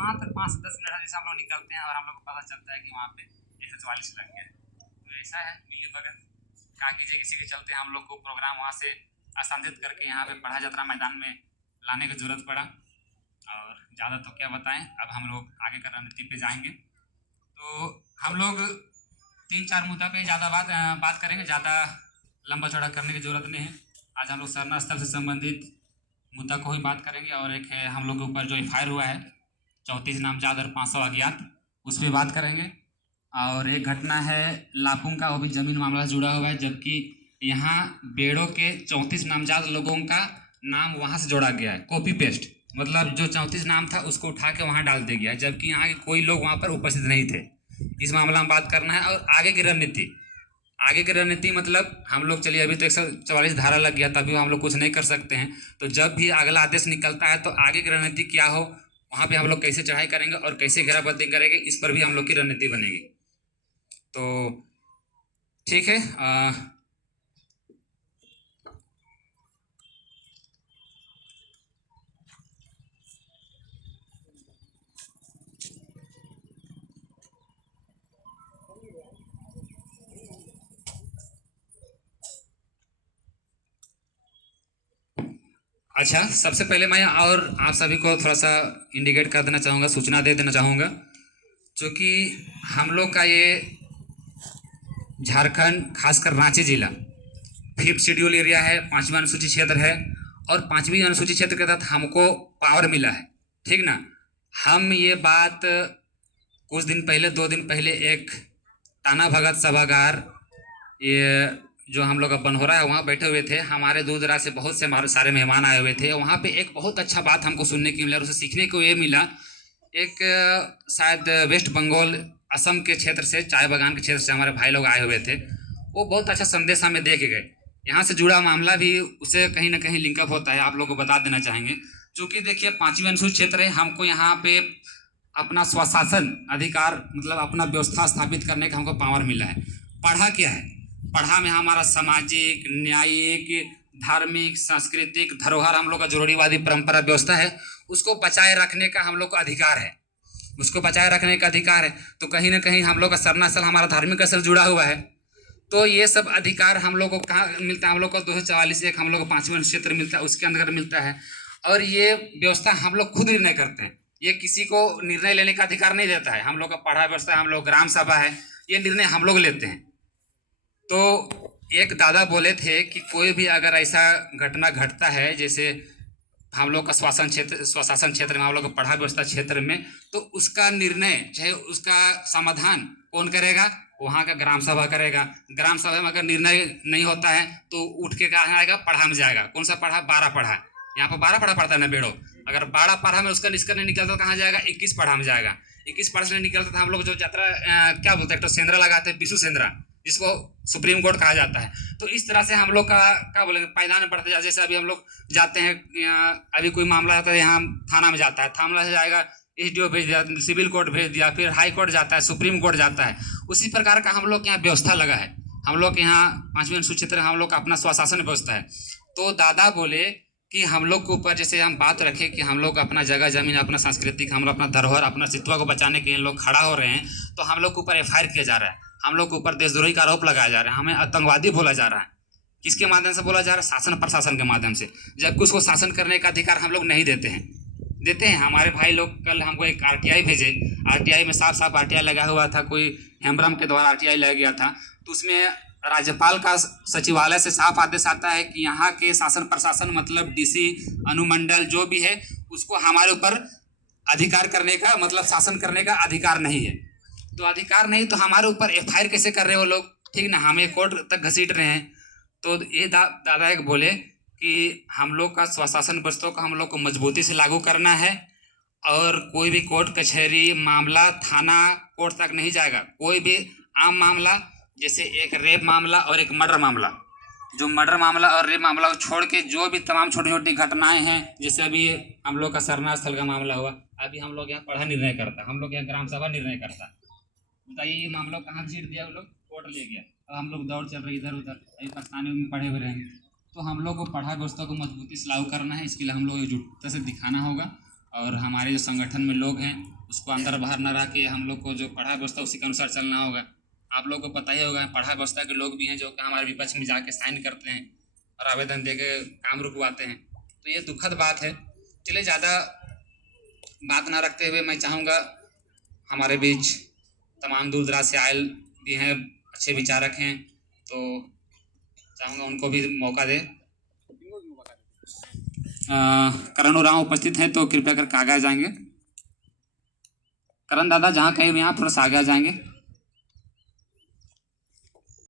मात्र 5 से 10 मिनट जैसे हम लोग निकलते हैं और हम लोग को पता चलता है कि वहाँ पे 144 लग गया। तो ऐसा है मिली भगत क्या कीजिए, किसी के चलते हम लोग को प्रोग्राम वहाँ से स्थानांतरित करके यहाँ पे पढ़ा यात्रा मैदान में लाने की ज़रूरत पड़ा। और ज़्यादा तो क्या बताएं, अब हम लोग आगे का रणनीति पे जाएंगे। तो हम लोग 3-4 मुद्दा पे ज़्यादा बात करेंगे, ज़्यादा लंबा चौड़ा करने की ज़रूरत नहीं है। आज हम लोग सरना स्थल से संबंधित मुद्दा को ही बात करेंगे और एक है हम लोग के ऊपर जो एफआईआर हुआ है 34 नामजद और 500 अज्ञात, उस पर बात करेंगे। और एक घटना है लापुंग का, वो भी जमीन मामला से जुड़ा हुआ है, जबकि यहाँ बेड़ो के 34 नामजद लोगों का नाम वहाँ से जोड़ा गया है, कॉपी पेस्ट, मतलब जो 34 नाम था उसको उठा के वहाँ डाल दिया गया, जबकि यहाँ के कोई लोग वहाँ पर उपस्थित नहीं थे। इस मामला में बात करना है। और आगे की रणनीति मतलब हम लोग, चलिए अभी तो 144 धारा लग गया, तभी हम लोग कुछ नहीं कर सकते हैं। तो जब भी अगला आदेश निकलता है तो आगे की रणनीति क्या हो, वहाँ पे हम लोग कैसे चढ़ाई करेंगे और कैसे घेराबंदी करेंगे, इस पर भी हम लोग की रणनीति बनेगी। तो ठीक है। अच्छा, सबसे पहले मैं और आप सभी को थोड़ा सा इंडिकेट कर देना चाहूँगा, सूचना दे देना चाहूँगा, क्योंकि हम लोग का ये झारखंड खासकर रांची जिला 5th शेड्यूल एरिया है, 5वीं अनुसूची क्षेत्र है, और 5वीं अनुसूची क्षेत्र के तहत हमको पावर मिला है, ठीक ना। हम ये बात कुछ दिन पहले, 2 दिन पहले एक ताना भगत सभागार, ये जो हम लोग का बनहोरा है, वहाँ बैठे हुए थे। हमारे दूर दराज से बहुत से हमारे सारे मेहमान आए हुए थे। वहाँ पे एक बहुत अच्छा बात हमको सुनने की मिला और उसे सीखने को ये मिला। एक शायद वेस्ट बंगाल असम के क्षेत्र से, चाय बागान के क्षेत्र से हमारे भाई लोग आए हुए थे। वो बहुत अच्छा संदेश हमें दे के गए। यहाँ से जुड़ा मामला भी उससे कहीं ना कहीं लिंकअप होता है, आप लोगों को बता देना चाहेंगे। चूँकि देखिए 5वीं अनुसूचित क्षेत्र है, हमको यहाँ पे अपना स्वशासन अधिकार मतलब अपना व्यवस्था स्थापित करने का हमको पावर मिला है। पढ़ा क्या है? पढ़ा में हमारा सामाजिक, न्यायिक, धार्मिक, सांस्कृतिक धरोहर, हम लोग का जो रूढ़िवादी परंपरा व्यवस्था है, उसको बचाए रखने का हम लोग का अधिकार है, उसको बचाए रखने का अधिकार है। तो कहीं ना कहीं हम लोग का सरना स्थल हमारा धार्मिक स्थल जुड़ा हुआ है। तो ये सब अधिकार हम लोग को कहाँ मिलता है? हम लोग को 244 एक हम लोग को 5वीं क्षेत्र मिलता है, उसके अंदर मिलता है। और ये व्यवस्था हम लोग खुद निर्णय करते हैं, ये किसी को निर्णय लेने का अधिकार नहीं देता है। हम लोग का पढ़ा व्यवस्था, हम लोग ग्राम सभा है, ये निर्णय हम लोग लेते हैं। तो एक दादा बोले थे कि कोई भी अगर ऐसा घटना घटता है, जैसे हम लोग का स्वशासन क्षेत्र में, हम लोग का पढ़ा व्यवस्था क्षेत्र में, तो उसका निर्णय चाहे उसका समाधान कौन करेगा? वहाँ का ग्राम सभा करेगा। ग्राम सभा में अगर निर्णय नहीं होता है तो उठ के कहाँ आएगा? पढ़ा में जाएगा। कौन सा पढ़ा? 12 पढ़ा। यहाँ पर 12 पढ़ा पड़ता है ना बेड़ो। अगर 12 पढ़ा में उसका निष्कर्ष निकलता तो कहाँ जाएगा? 21 पढ़ा में जाएगा। 21 पढ़ा से निकलता था हम लोग जो यात्रा क्या बोलते हैं, तो सेंद्रा लगाते हैं, विशु सेंद्रा, जिसको सुप्रीम कोर्ट कहा जाता है। तो इस तरह से हम लोग का क्या बोलेंगे, पायदान में बढ़ते जाते। जैसे अभी हम लोग जाते हैं, अभी कोई मामला आता है यहाँ थाना में जाता है, थाना से जाएगा एसडीओ भेज दिया, सिविल कोर्ट भेज दिया, फिर हाई कोर्ट जाता है, सुप्रीम कोर्ट जाता है। उसी प्रकार का हम लोग के यहाँ व्यवस्था लगा है। हम लोग के यहाँ 5वीं अनुसूचित क्षेत्र हम लोग का अपना स्वशासन व्यवस्था है। तो दादा बोले कि हम लोग के ऊपर, जैसे हम बात रखें कि हम लोग अपना जगह जमीन, अपना सांस्कृतिक, हम लोग अपना धरोहर, अपना अस्तित्व को बचाने के लिए लोग खड़ा हो रहे हैं, तो हम लोग के ऊपर एफआईआर किया जा रहा है, हम लोग के ऊपर देशद्रोही का आरोप लगाया जा रहा है, हमें आतंकवादी बोला जा रहा है। किसके माध्यम से बोला जा रहा है? शासन प्रशासन के माध्यम से, जबकि उसको शासन करने का अधिकार हम लोग नहीं देते हैं। हमारे भाई लोग कल हमको एक आरटीआई भेजे, आरटीआई में साफ साफ आरटीआई लगा हुआ था, कोई हेम्ब्रम के द्वारा आरटीआई लगा गया था। तो उसमें राज्यपाल का सचिवालय से साफ आदेश आता है कि यहाँ के शासन प्रशासन मतलब डीसी, अनुमंडल जो भी है, उसको हमारे ऊपर अधिकार करने का मतलब शासन करने का अधिकार नहीं है। तो अधिकार नहीं तो हमारे ऊपर एफआईआर कैसे कर रहे हो लोग, ठीक ना, हमें कोर्ट तक घसीट रहे हैं। तो ये दादा एक बोले कि हम लोग का स्वशासन व्यवस्था को हम लोग को मजबूती से लागू करना है, और कोई भी कोर्ट कचहरी मामला थाना कोर्ट तक नहीं जाएगा। कोई भी आम मामला, जैसे एक रेप मामला और एक मर्डर मामला, जो मर्डर मामला और रेप मामला को छोड़ के जो भी तमाम छोटी छोटी घटनाएं हैं, जैसे अभी हम लोग का सरना स्थल का मामला हुआ, अभी हम लोग यहाँ पढ़ा निर्णय करता, हम लोग यहाँ ग्राम सभा निर्णय करता। बताइए ये मामला कहाँ घसीट दिया? वो लोग कोर्ट ले गया। अब हम लोग दौड़ चल रहे इधर उधर, अभी पछताने में पड़े हुए रहेंगे। तो हम लोग को पढ़ा व्यवस्था को मजबूती से लागू करना है, इसके लिए हम लोग एकजुटता से दिखाना होगा। और हमारे जो संगठन में लोग हैं उसको अंदर बाहर न रह के हम लोग को जो पढ़ा व्यवस्था उसी के अनुसार चलना होगा। आप लोग को पता ही होगा पढ़ा व्यवस्था के लोग भी हैं जो कि हमारे विपक्ष में जाके साइन करते हैं और आवेदन दे के काम रुकवाते हैं, तो ये दुखद बात है। चलिए ज़्यादा बात ना रखते हुए मैं चाहूँगा हमारे बीच तमाम दूर दराज से आयल भी हैं, अच्छे विचारक हैं, तो चाहूँगा उनको भी मौका दे। करण उरांव उपस्थित हैं तो कृपया करके आगे आ जाएंगे। करण दादा जहाँ कहीं भी यहाँ थोड़ा सा आगे आ जाएंगे।